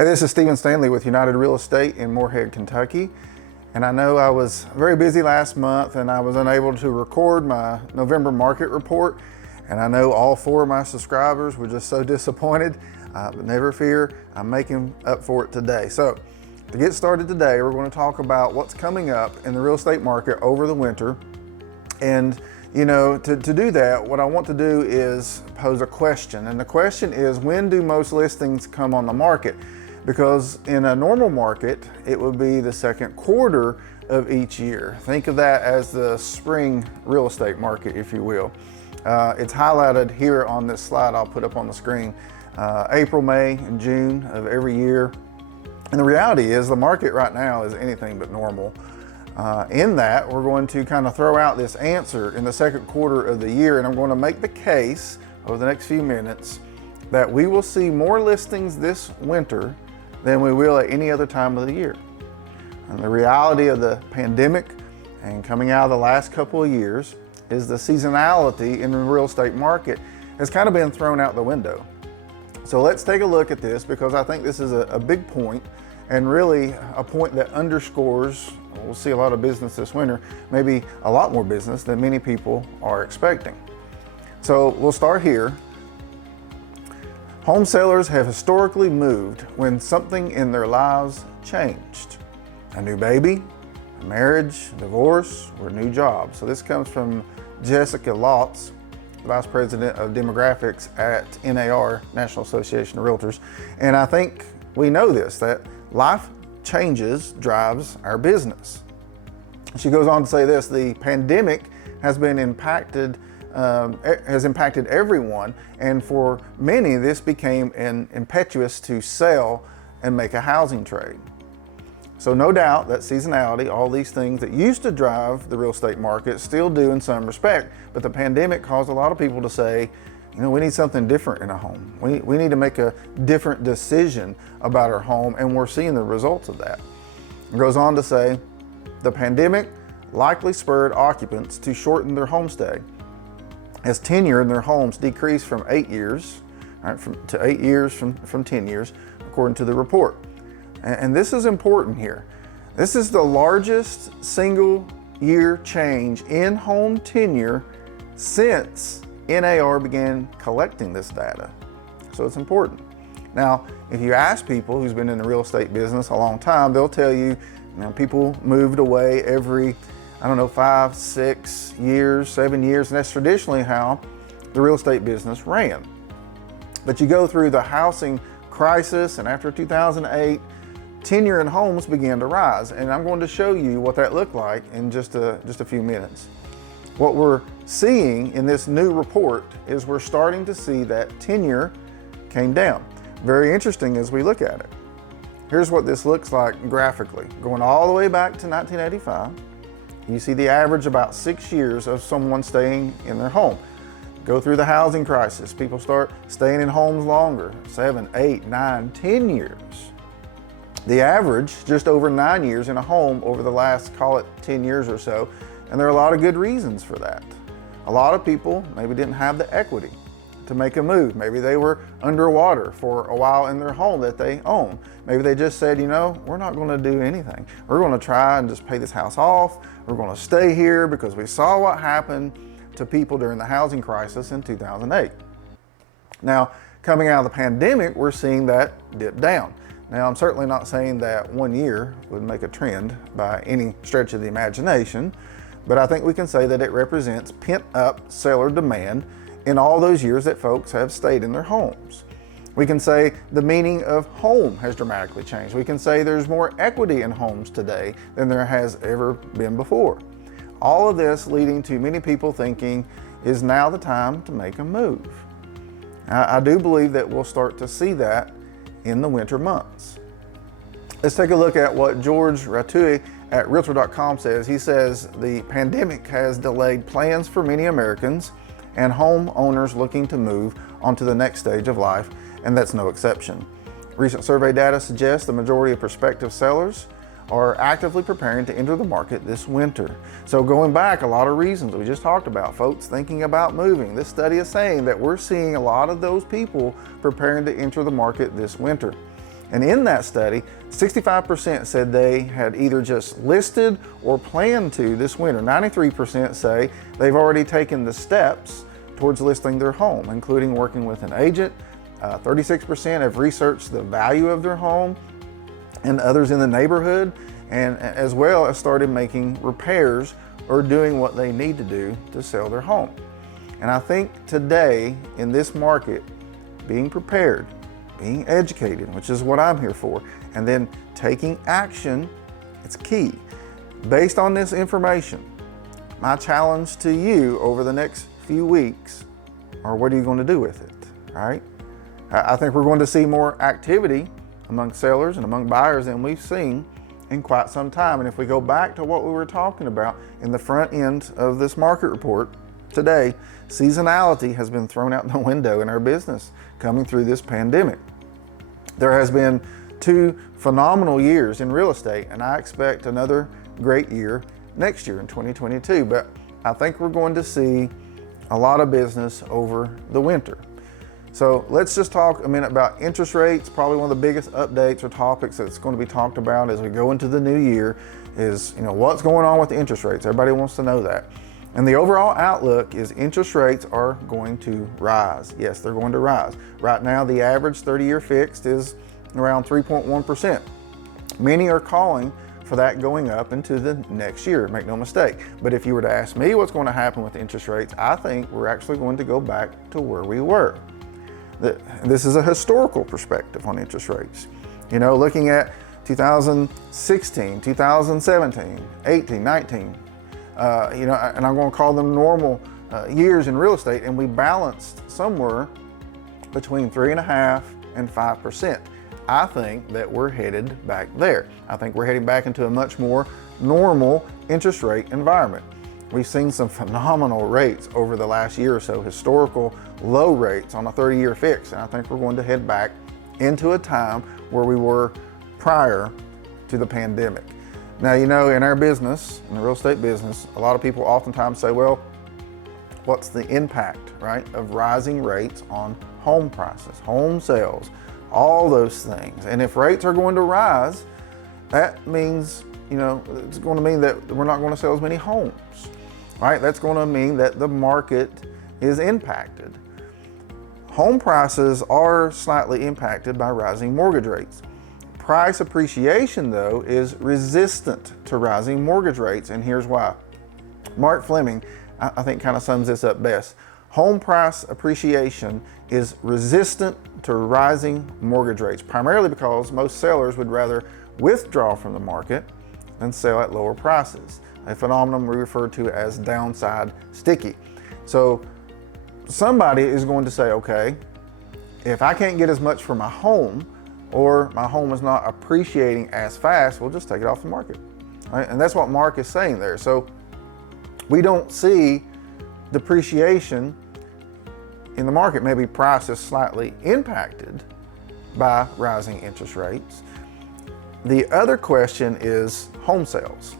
Hey, this is Stephen Stanley with United Real Estate in Moorhead, Kentucky. And I know I was very busy last month and I was unable to record my November market report. And I know all 4 of my subscribers were just so disappointed, but never fear, I'm making up for it today. So to get started today, we're going to talk about what's coming up in the real estate market over the winter. And you know, to do that, what I want to do is pose a question. And the question is, when do most listings come on the market? Because in a normal market, it would be the second quarter of each year. Think of that as the spring real estate market, if you will. It's highlighted here on this slide I'll put up on the screen. April, May, and June of every year. And the reality is the market right now is anything but normal. In that, we're going to kind of throw out this answer in the second quarter of the year, and I'm going to make the case over the next few minutes that we will see more listings this winter than we will at any other time of the year. And the reality of the pandemic and coming out of the last couple of years is the seasonality in the real estate market has kind of been thrown out the window. So let's take a look at this, because I think this is a big point, and really a point that underscores, we'll see a lot of business this winter, maybe a lot more business than many people are expecting. So we'll start here. Home sellers have historically moved when something in their lives changed. A new baby, a marriage, divorce, or a new job. So this comes from Jessica Lotz, Vice President of Demographics at NAR, National Association of Realtors. And I think we know this, that life changes drives our business. She goes on to say this: the pandemic has impacted everyone, and for many this became an impetus to sell and make a housing trade. So no doubt that seasonality, all these things that used to drive the real estate market still do in some respect, but the pandemic caused a lot of people to say, you know, we need something different in a home. We need to make a different decision about our home, and we're seeing the results of that. It goes on to say, the pandemic likely spurred occupants to shorten their home stay, as tenure in their homes decreased from 8 years, to 8 years from 10 years, according to the report. And this is important here. This is the largest single year change in home tenure since NAR began collecting this data. So it's important. Now, if you ask people who's been in the real estate business a long time, they'll tell you, people moved away every, 5, 6 years, 7 years, and that's traditionally how the real estate business ran. But you go through the housing crisis, and after 2008, tenure in homes began to rise, and I'm going to show you what that looked like in just a few minutes. What we're seeing in this new report is we're starting to see that tenure came down. Very interesting as we look at it. Here's what this looks like graphically. Going all the way back to 1985, you see the average about 6 years of someone staying in their home. Go through the housing crisis, people start staying in homes longer, 7, 8, 9, 10 years. The average, just over 9 years in a home over the last, call it 10 years or so. And there are a lot of good reasons for that. A lot of people maybe didn't have the equity to make a move. Maybe they were underwater for a while in their home that they own. Maybe they just said, we're not going to do anything. We're going to try and just pay this house off. We're going to stay here because we saw what happened to people during the housing crisis in 2008. Now, coming out of the pandemic, we're seeing that dip down. Now, I'm certainly not saying that 1 year would make a trend by any stretch of the imagination, but I think we can say that it represents pent-up seller demand in all those years that folks have stayed in their homes. We can say the meaning of home has dramatically changed. We can say there's more equity in homes today than there has ever been before. All of this leading to many people thinking, is now the time to make a move? I do believe that we'll start to see that in the winter months. Let's take a look at what George Ratui at Realtor.com says. He says the pandemic has delayed plans for many Americans and homeowners looking to move onto the next stage of life, and that's no exception. Recent survey data suggests the majority of prospective sellers are actively preparing to enter the market this winter. So going back, a lot of reasons we just talked about, folks thinking about moving. This study is saying that we're seeing a lot of those people preparing to enter the market this winter. And in that study, 65% said they had either just listed or planned to this winter. 93% say they've already taken the steps towards listing their home, including working with an agent. 36% have researched the value of their home and others in the neighborhood, and as well as started making repairs or doing what they need to do to sell their home. And I think today in this market, being prepared, being educated, which is what I'm here for, and then taking action, it's key. Based on this information, my challenge to you over the next few weeks are, what are you going to do with it, right? I think we're going to see more activity among sellers and among buyers than we've seen in quite some time. And if we go back to what we were talking about in the front end of this market report today, seasonality has been thrown out the window in our business coming through this pandemic. There has been 2 phenomenal years in real estate, and I expect another great year next year in 2022. But I think we're going to see a lot of business over the winter. So let's just talk a minute about interest rates. Probably one of the biggest updates or topics that's going to be talked about as we go into the new year is, what's going on with the interest rates. Everybody wants to know that. And the overall outlook is interest rates are going to rise. Yes, they're going to rise. Right now, the average 30-year fixed is around 3.1%. Many are calling for that going up into the next year, make no mistake. But if you were to ask me what's going to happen with interest rates, I think we're actually going to go back to where we were. This is a historical perspective on interest rates. Looking at 2016, 2017, 18, 19, and I'm going to call them normal years in real estate, and we balanced somewhere between 3.5% and 5%. I think that we're headed back there. I think we're heading back into a much more normal interest rate environment. We've seen some phenomenal rates over the last year or so, historical low rates on a 30-year fix, and I think we're going to head back into a time where we were prior to the pandemic. Now, in our business, in the real estate business, a lot of people oftentimes say, well, what's the impact, right, of rising rates on home prices, home sales, all those things? And if rates are going to rise, that means, it's going to mean that we're not going to sell as many homes, right? That's going to mean that the market is impacted. Home prices are slightly impacted by rising mortgage rates. Price appreciation, though, is resistant to rising mortgage rates, and here's why. Mark Fleming, I think, kind of sums this up best. Home price appreciation is resistant to rising mortgage rates, primarily because most sellers would rather withdraw from the market than sell at lower prices, a phenomenon we refer to as downside sticky. So somebody is going to say, okay, if I can't get as much for my home, or my home is not appreciating as fast, we'll just take it off the market, right? And that's what Mark is saying there. So we don't see depreciation in the market. Maybe price is slightly impacted by rising interest rates. The other question is home sales.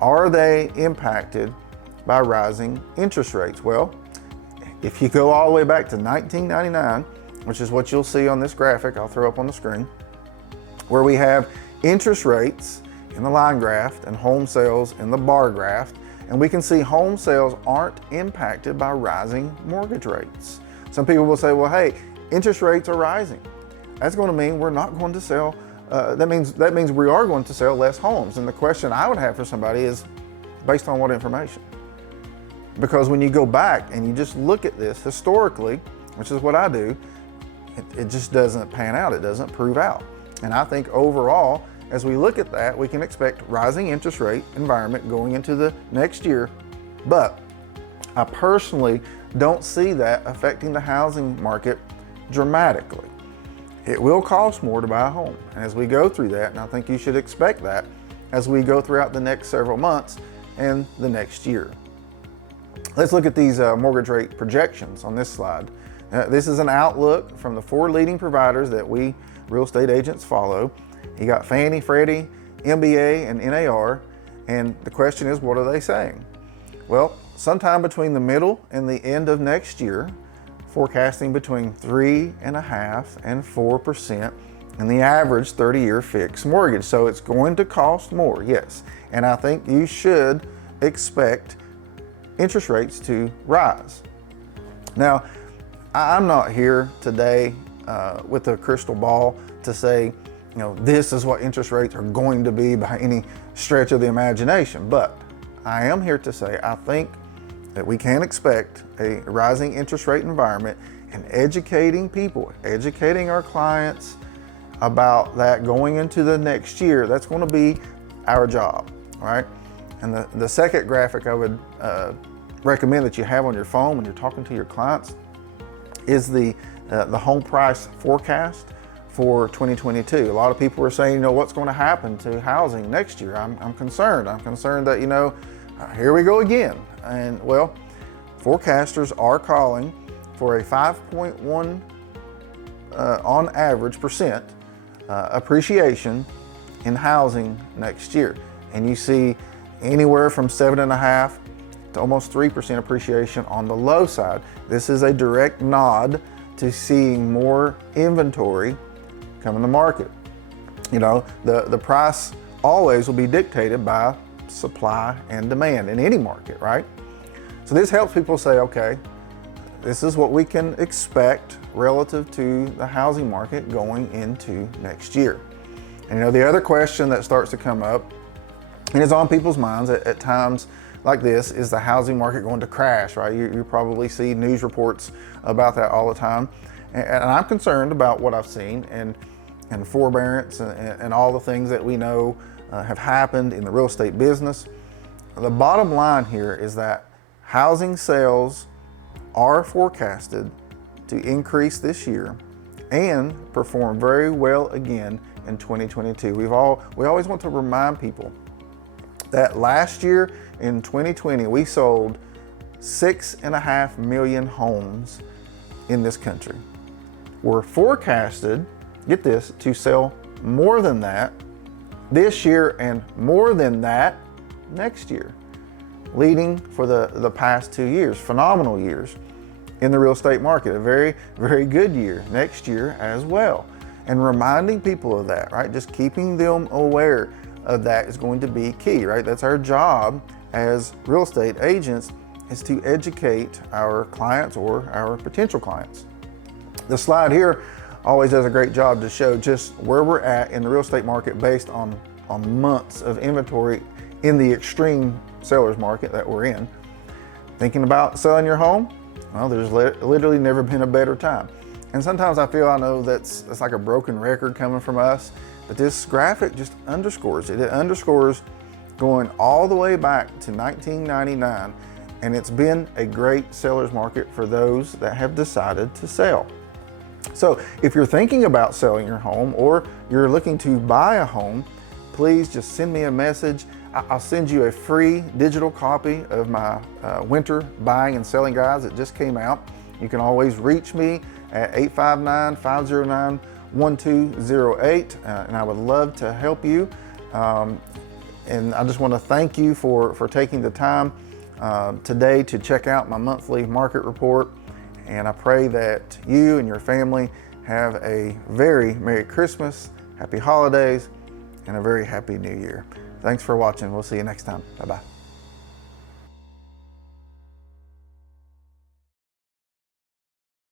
Are they impacted by rising interest rates? Well, if you go all the way back to 1999, which is what you'll see on this graphic I'll throw up on the screen, where we have interest rates in the line graph and home sales in the bar graph, and we can see home sales aren't impacted by rising mortgage rates. Some people will say, well, hey, interest rates are rising. That's going to mean we're not going to sell, that means we are going to sell less homes. And the question I would have for somebody is, based on what information? Because when you go back and you just look at this historically, which is what I do, it just doesn't pan out. It doesn't prove out. And I think overall, as we look at that, we can expect rising interest rate environment going into the next year. But I personally don't see that affecting the housing market dramatically. It will cost more to buy a home. And as we go through that, and I think you should expect that as we go throughout the next several months and the next year. Let's look at these mortgage rate projections on this slide. This is an outlook from the 4 leading providers that we real estate agents follow. You got Fannie, Freddie, MBA, and NAR. And the question is, what are they saying? Well, sometime between the middle and the end of next year, forecasting between 3.5% and 4% and the average 30-year fixed mortgage. So it's going to cost more, yes. And I think you should expect interest rates to rise. Now, I'm not here today with a crystal ball to say, this is what interest rates are going to be by any stretch of the imagination. But I am here to say I think that we can expect a rising interest rate environment, and educating people, educating our clients about that going into the next year, that's going to be our job, right? And the second graphic I would recommend that you have on your phone when you're talking to your clients is the home price forecast for 2022. A lot of people are saying, what's going to happen to housing next year? I'm concerned. I'm concerned that, here we go again. And well, forecasters are calling for a 5.1 on average percent appreciation in housing next year. And you see anywhere from 7.5 to almost 3% appreciation on the low side. This is a direct nod to seeing more inventory come in the market. The price always will be dictated by supply and demand in any market, right? So this helps people say, okay, this is what we can expect relative to the housing market going into next year. And the other question that starts to come up and is on people's minds at times like this is the housing market going to crash, right? You probably see news reports about that all the time. And I'm concerned about what I've seen and forbearance and all the things that we know have happened in the real estate business. The bottom line here is that housing sales are forecasted to increase this year and perform very well again in 2022. We always want to remind people that last year in 2020, we sold 6.5 million homes in this country. We're forecasted, get this, to sell more than that this year and more than that next year, leading for the past 2 years, phenomenal years in the real estate market, a very, very good year next year as well. And reminding people of that, right? Just keeping them aware of that is going to be key, right? That's our job as real estate agents, is to educate our clients or our potential clients. The slide here always does a great job to show just where we're at in the real estate market based on months of inventory in the extreme seller's market that we're in. Thinking about selling your home? Well, there's literally never been a better time. And sometimes I know that's like a broken record coming from us, but this graphic just underscores it. It underscores going all the way back to 1999, and it's been a great seller's market for those that have decided to sell. So if you're thinking about selling your home or you're looking to buy a home, please just send me a message. I'll send you a free digital copy of my winter buying and selling guides that just came out. You can always reach me at 859-509-1208, and I would love to help you. And I just want to thank you for taking the time today to check out my monthly market report. And I pray that you and your family have a very Merry Christmas, Happy Holidays, and a very Happy New Year. Thanks for watching. We'll see you next time. Bye-bye.